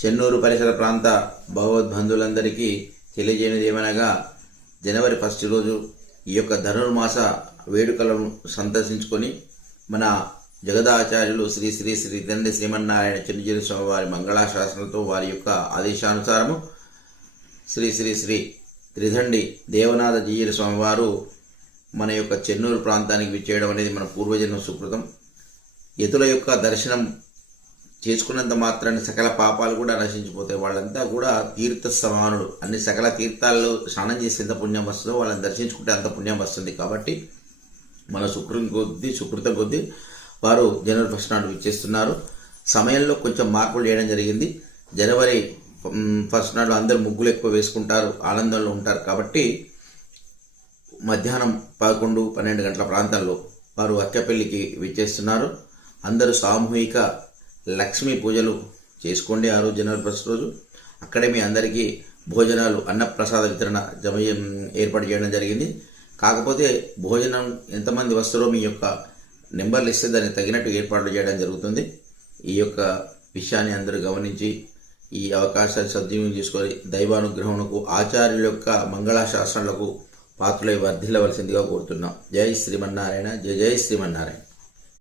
చెన్నూరు పరిసర ప్రాంత భగవద్బంధువులందరికీ తెలియజేయనిది ఏమనగా జనవరి 1 రోజు ఈ యొక్క ధనుర్మాస వేడుకలను సందర్శించుకొని మన జగదాచార్యులు శ్రీ శ్రీ శ్రీ తండ్రి శ్రీమన్నారాయణ చిన్నజీర స్వామి వారి మంగళాశాసనలతో వారి యొక్క ఆదేశానుసారము శ్రీ శ్రీ శ్రీ త్రిదండి దేవనాథ జీయర స్వామివారు మన యొక్క చెన్నూరు ప్రాంతానికి విచ్చేయడం అనేది మన పూర్వజన్మ సుకృతం. యతుల యొక్క దర్శనం చేసుకున్నంత మాత్రాన్ని సకల పాపాలు కూడా నశించిపోతాయి. వాళ్ళంతా కూడా తీర్థ సమానుడు. అన్ని సకల తీర్థాల్లో స్నానం చేసి ఎంత పుణ్యం వస్తుందో వాళ్ళని దర్శించుకుంటే అంత పుణ్యం వస్తుంది. కాబట్టి మన సుకృతం కొద్దీ వారు జనవరి 1 నాడు విచ్చేస్తున్నారు. సమయంలో కొంచెం మార్పులు చేయడం జరిగింది. జనవరి 1 నాడు అందరూ ముగ్గులు ఎక్కువ వేసుకుంటారు, ఆనందంలో ఉంటారు. కాబట్టి మధ్యాహ్నం 11-12 గంటల ప్రాంతంలో వారు అక్కపెల్లికి విచ్చేస్తున్నారు. అందరూ సామూహిక లక్ష్మీ పూజలు చేసుకోండి. ఆ రోజు జనవరి 1 రోజు అక్కడే మీ అందరికీ భోజనాలు అన్నప్రసాద వితరణ ఏర్పాటు చేయడం జరిగింది. కాకపోతే భోజనం ఎంతమంది వస్తారో మీ యొక్క నెంబర్లు ఇస్తే దానికి తగినట్టు ఏర్పాట్లు చేయడం జరుగుతుంది. ఈ యొక్క విషయాన్ని అందరూ గమనించి ఈ అవకాశాన్ని సద్వినియోగం చేసుకొని దైవానుగ్రహమునకు ఆచార్యుల యొక్క మంగళాశాసనాలకు పాత్రలై వర్ధిల్లవలసిందిగా కోరుతున్నాం. జై శ్రీమన్నారాయణ. జై జై శ్రీమన్నారాయణ.